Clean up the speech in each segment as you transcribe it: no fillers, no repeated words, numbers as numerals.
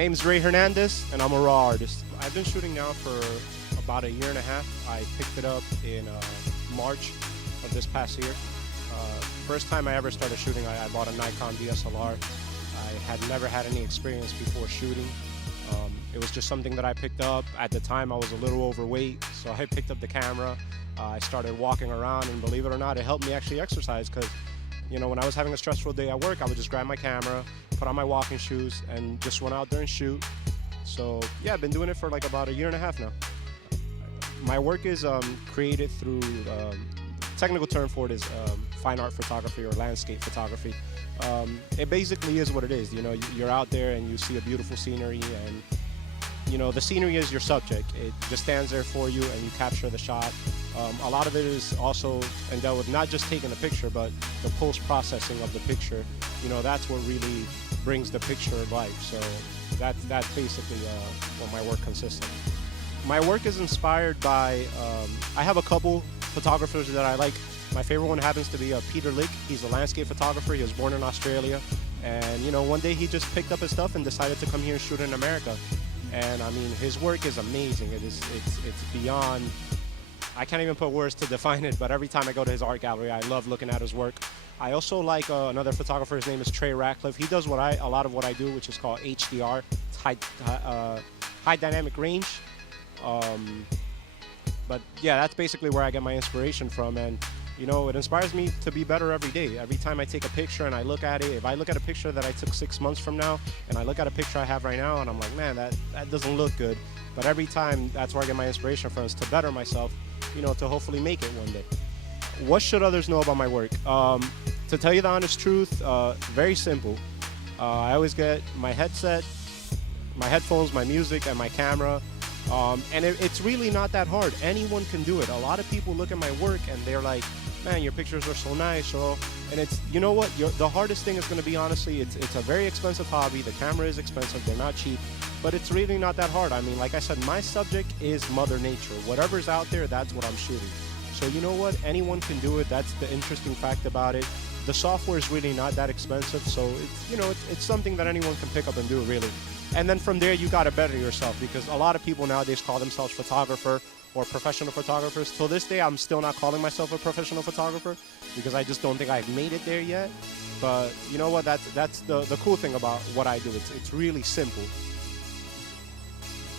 name is Ray Hernandez, and I'm a raw artist. I've been shooting now for about a year and a half. I picked it up in March of this past year. First time I ever started shooting, I bought a Nikon DSLR. I had never had any experience before shooting. It was just something that I picked up. At the time, I was a little overweight, so I picked up the camera. I started walking around, and believe it or not, it helped me actually exercise because, you know, when I was having a stressful day at work, I would just grab my camera, put on my walking shoes, and just went out there and shoot. So yeah, I've been doing it for like about a year and a half now. My work is created through, technical term for it is fine art photography or landscape photography. It basically is what it is. You know, you're out there and you see a beautiful scenery, and you know, the scenery is your subject. It just stands there for you and you capture the shot. A lot of it is also endowed with not just taking the picture, but the post-processing of the picture. You know, that's what really brings the picture to life. So that's basically what my work consists of. My work is inspired by, I have a couple photographers that I like. My favorite one happens to be Peter Lick. He's a landscape photographer. He was born in Australia. And you know, one day he just picked up his stuff and decided to come here and shoot in America. And I mean, his work is amazing. It's beyond, I can't even put words to define it, but every time I go to his art gallery, I love looking at his work. I also like another photographer. His name is Trey Ratcliffe. He does a lot of what I do, which is called HDR, high dynamic range. But yeah, that's basically where I get my inspiration from. And you know, it inspires me to be better every day. Every time I take a picture and I look at it, if I look at a picture that I took 6 months from now, and I look at a picture I have right now, and I'm like, man, that doesn't look good. But every time, that's where I get my inspiration from, is to better myself, you know, to hopefully make it one day. What should others know about my work? To tell you the honest truth, very simple. I always get my headset, my headphones, my music, and my camera. And it's really not that hard. Anyone can do it. A lot of people look at my work and they're like, man, your pictures are so nice. And it's, you know what, the hardest thing is going to be, honestly, it's a very expensive hobby. The camera is expensive. They're not cheap. But it's really not that hard. I mean, like I said, my subject is Mother Nature. Whatever's out there, that's what I'm shooting. So you know what? Anyone can do it. That's the interesting fact about it. The software is really not that expensive. So it's, you know, it's something that anyone can pick up and do, really. And then from there, you got to better yourself, because a lot of people nowadays call themselves photographer or professional photographers. Till this day, I'm still not calling myself a professional photographer because I just don't think I've made it there yet. But you know what? That's the cool thing about what I do. It's really simple.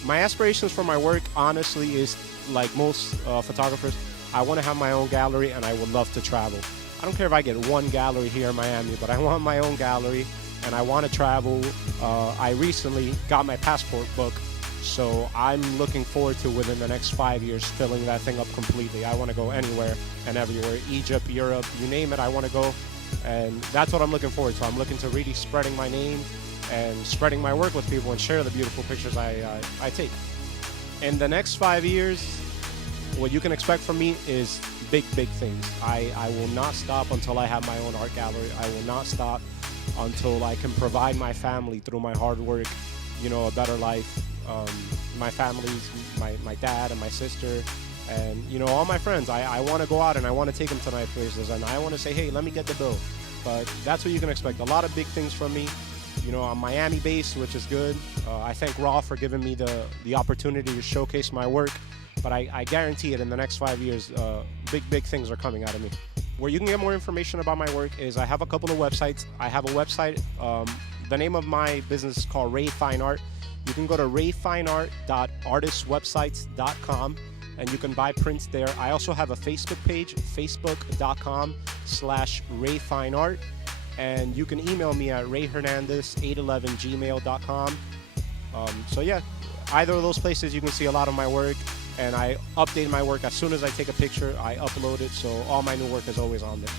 My aspirations for my work, honestly, is like most photographers, I want to have my own gallery and I would love to travel. I don't care if I get one gallery here in Miami, but I want my own gallery. And I want to travel. I recently got my passport booked, so I'm looking forward to, within the next 5 years, filling that thing up completely. I want to go anywhere and everywhere. Egypt, Europe, you name it, I want to go. And that's what I'm looking forward to. I'm looking to really spreading my name and spreading my work with people and share the beautiful pictures I take. In the next 5 years, what you can expect from me is big things. I will not stop until I have my own art gallery. I will not stop until I can provide my family, through my hard work, you know, a better life. My family's, my dad and my sister, and you know, all my friends. I want to go out and I want to take them to nice places, and I want to say, hey, let me get the bill. But that's what you can expect. A lot of big things from me. You know, I'm Miami based, which is good. I thank Raw for giving me the opportunity to showcase my work. But I guarantee it, in the next 5 years, big things are coming out of me. Where you can get more information about my work is I have a couple of websites. I have a website. The name of my business is called Ray Fine Art. You can go to rayfineart.artistwebsites.com and you can buy prints there. I also have a Facebook page, facebook.com/rayfineart. And you can email me at rayhernandez811gmail.com. So yeah, either of those places you can see a lot of my work. And I update my work as soon as I take a picture. I upload it, so all my new work is always on there.